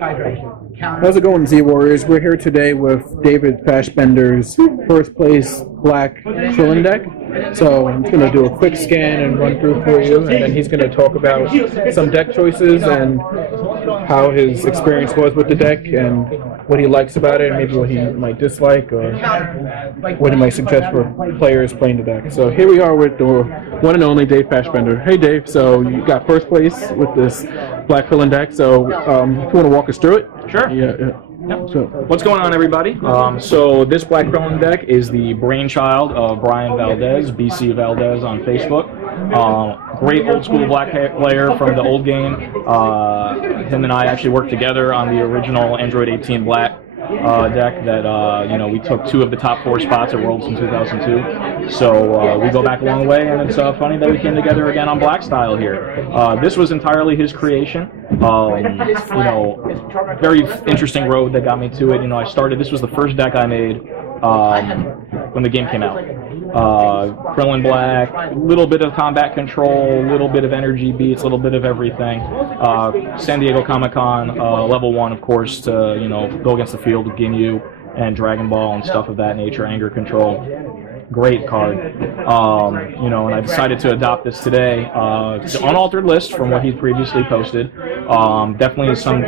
How's it going, Z Warriors? We're here today with David Fashbender's first place black Krillin deck. So I'm just going to do a quick scan and run through for you, and then he's going to talk about some deck choices and how his experience was with the deck and what he likes about it, and maybe what he might dislike, or what he might suggest for players playing the deck. So here we are with the one and only Dave Fashbender. Hey Dave, so you got first place with this black Krillin deck, so if you want to walk us through it? Sure. Yeah. So, what's going on, everybody? So this black Krillin deck is the brainchild of Brian Valdez, BC Valdez on Facebook. Great old school black player from the old game. Him and I actually worked together on the original Android 18 black deck that we took 2 of the top 4 spots at Worlds in 2002. So we go back a long way, and it's funny that we came together again on Black Style here. This was entirely his creation. Very interesting road that got me to it. I started. This was the first deck I made when the game came out. Krillin Black, a little bit of combat control, a little bit of energy beats, a little bit of everything. San Diego Comic-Con, level 1, of course, to go against the field with Ginyu and Dragon Ball and stuff of that nature, anger control. Great card. And I decided to adopt this today. It's an unaltered list from what he previously posted. Definitely some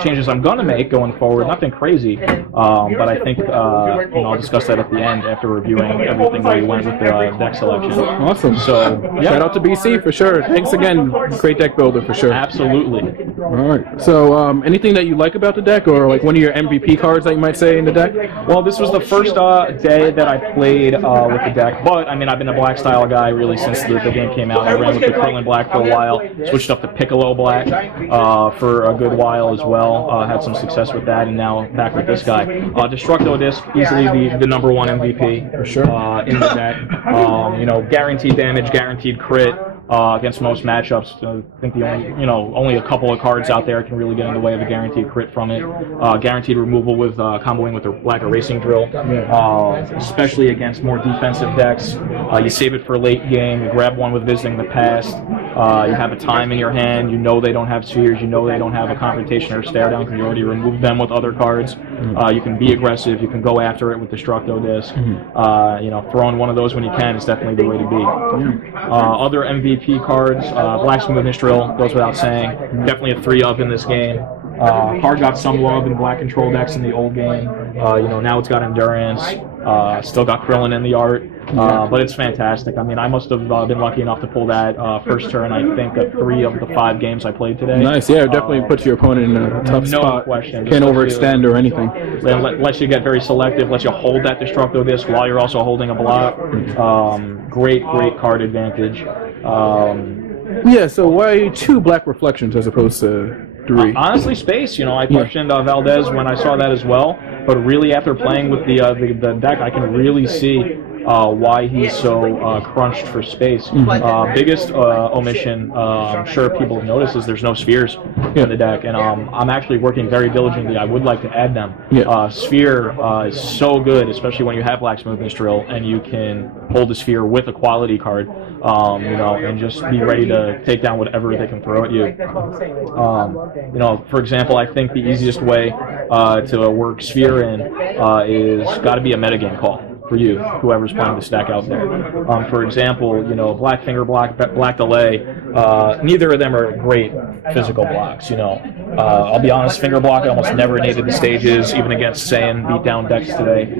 changes I'm going to make going forward. Nothing crazy, but I think I'll discuss that at the end after reviewing everything that we went with the deck selection. Awesome. So shout out to BC for sure. Thanks again. Great deck builder for sure. Absolutely. All right. So anything that you like about the deck, or like one of your MVP cards that you might say in the deck? Well, this was the first day that I played with the deck, but I mean, I've been a black style guy really since the game came out. I ran with the Krillin Black for a while, switched up to Piccolo Black for a good while as well. Had some success with that, and now back with this guy. Destructo Disc, easily the number 1 MVP for sure in the deck. Guaranteed damage, guaranteed crit. Against most matchups, I think the only a couple of cards out there can really get in the way of a guaranteed crit from it. Guaranteed removal with comboing with the Black Erasing Drill, especially against more defensive decks. You save it for late game. You grab one with Visiting the Past. You have a time in your hand. They don't have spheres. They don't have a confrontation or stare down because you already removed them with other cards. You can be aggressive. You can go after it with Destructo Disc. Throwing one of those when you can is definitely the way to be. Other MVP cards, Black Smoothness Drill, goes without saying. Definitely a 3 of in this game. Card got some love in black control decks in the old game. Now it's got Endurance. Still got Krillin in the art. But it's fantastic. I mean, I must have been lucky enough to pull that first turn, I think, at 3 of the 5 games I played today. Nice, yeah, it definitely puts your opponent in a tough spot. No question. Can't overextend or anything. Lets you get very selective, lets you hold that Destructo Disc while you're also holding a block. Great card advantage. Yeah, so why 2 black reflections as opposed to 3? Honestly, space. I questioned Valdez when I saw that as well, but really after playing with the deck, I can really see why he's so crunched for space. Biggest omission, I'm sure people have noticed, is there's no spheres in the deck, and I'm actually working very diligently. I would like to add them. Sphere is so good, especially when you have Black Smoothness Drill and you can hold the sphere with a quality card, and just be ready to take down whatever they can throw at you. For example, I think the easiest way to work sphere in is got to be a metagame call for you, whoever's playing the stack out there. For example, Black Finger Block, Black Delay, neither of them are great physical blocks, I'll be honest, Finger Block I almost never needed the stages, even against Saiyan beatdown decks today.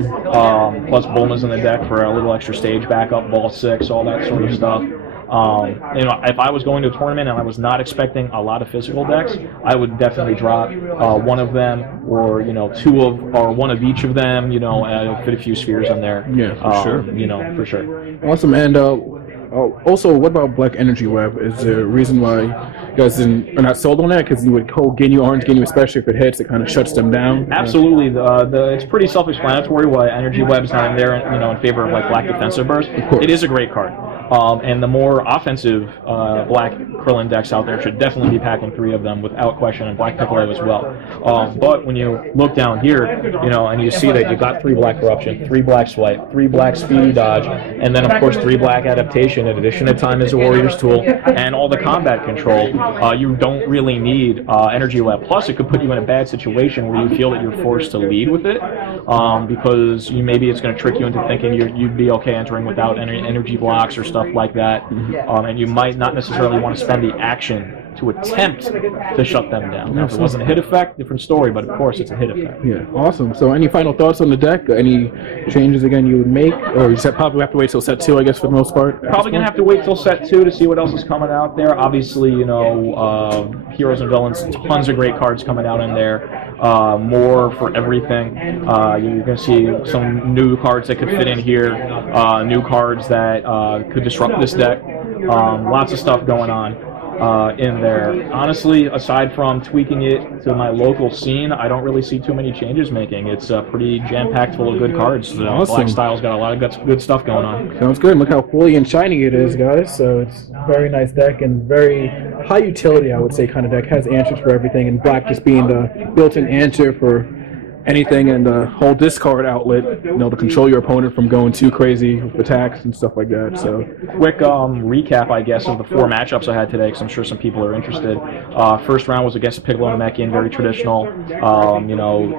Plus Bulma's in the deck for a little extra stage backup, Ball 6, all that sort of stuff. If I was going to a tournament and I was not expecting a lot of physical decks, I would definitely drop one of them, or 2 of, or 1 of each of them. Fit a few spheres in there. Yeah, for sure. For sure. Awesome. And also, what about Black Energy Web? Is there a reason why you guys are not sold on that? Because you would hold Ginyu, Orange Ginyu, especially if it hits, it kind of shuts them down. Absolutely. It's pretty self-explanatory why Energy Web is not in there, in favor of Black Defensive Burst. It is a great card. And the more offensive black Krillin decks out there should definitely be packing 3 of them without question, and black Piccolo as well. But when you look down here, and you see that you got 3 black corruption, 3 black swipe, 3 black speedy dodge, and then of course 3 black adaptation in addition to time as a warrior's tool, and all the combat control, you don't really need energy lab. Plus, it could put you in a bad situation where you feel that you're forced to lead with it, because maybe it's going to trick you into thinking you'd be okay entering without any energy blocks or stuff like that, and you might not necessarily want to spend the action to attempt to shut them down. Now, if it wasn't a hit effect, different story, but of course it's a hit effect. Yeah, awesome. So any final thoughts on the deck? Any changes, again, you would make? Or you said probably have to wait till set 2, I guess, for the most part? Probably going to have to wait till set 2 to see what else is coming out there. Obviously, Heroes and Villains, tons of great cards coming out in there. More for everything. You're going to see some new cards that could fit in here, new cards that could disrupt this deck. Lots of stuff going on in there. Honestly, aside from tweaking it to my local scene, I don't really see too many changes making. It's pretty jam-packed full of good cards. Awesome. Black Style's got a lot of good stuff going on. Sounds good. Look how fully and shiny it is, guys. So it's a very nice deck and very high utility, I would say, kind of deck. Has answers for everything, and black just being the built-in answer for anything, and the whole discard outlet, to control your opponent from going too crazy with attacks and stuff like that. So, quick recap, I guess, of the 4 matchups I had today, because I'm sure some people are interested. First round was against Piccolo Namekian, very traditional,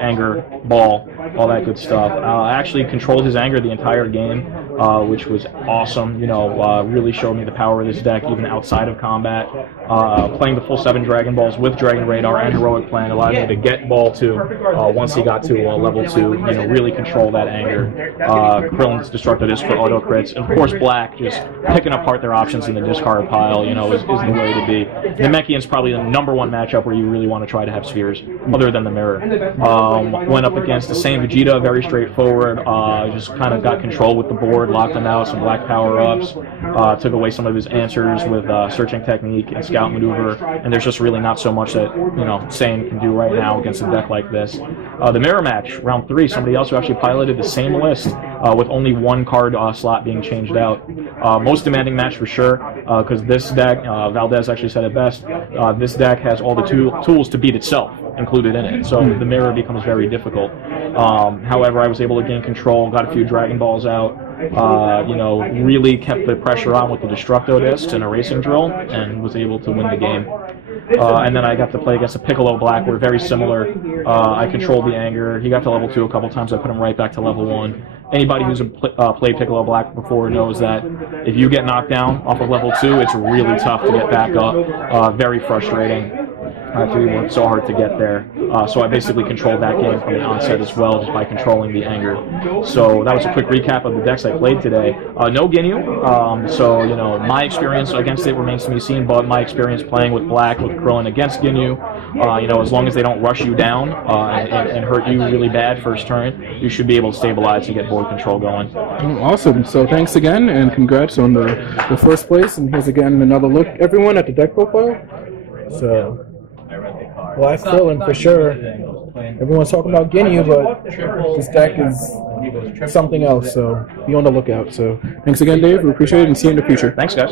anger, ball, all that good stuff. I actually controlled his anger the entire game, which was awesome. Really showed me the power of this deck, even outside of combat. Playing the full 7 Dragon Balls with Dragon Radar and Heroic Plan allowed me to get Ball 2 once he got to level 2, really control that anger. Krillin's Destructo Disc for auto crits. And of course, black, just picking apart their options in the discard pile, is the way to be. Namekian's probably the #1 matchup where you really want to try to have spheres, other than the mirror. Went up against the same Vegeta, very straightforward. Just kind of got control with the board, locked him out, some black power-ups, took away some of his answers with Searching Technique and Scout Maneuver, and there's just really not so much that, Saiyan can do right now against a deck like this. The mirror match, round 3, somebody else who actually piloted the same list with only 1 card slot being changed out. Most demanding match for sure, because this deck, Valdez actually said it best, this deck has all the tools to beat itself included in it, so the mirror becomes very difficult. However, I was able to gain control, got a few Dragon Balls out, really kept the pressure on with the Destructo Discs and Erasing Drill, and was able to win the game. And then I got to play against a Piccolo Black. We're very similar. I controlled the anger. He got to level 2 a couple times. I put him right back to level 1. Anybody who's played Piccolo Black before knows that if you get knocked down off of level 2, it's really tough to get back up. Very frustrating. After we worked so hard to get there. So I basically controlled that game from the onset as well, just by controlling the anger. So that was a quick recap of the decks I played today. No Ginyu, so my experience against it remains to be seen, but my experience playing with black, with Krillin against Ginyu, as long as they don't rush you down and hurt you really bad first turn, you should be able to stabilize and get board control going. Awesome. So thanks again, and congrats on the first place. And here's again another look, everyone, at the deck profile. So, black Krillin for sure. Everyone's talking about Ginyu, but this deck is something else, so be on the lookout. So thanks again, Dave. We appreciate it, and see you in the future. Thanks, guys.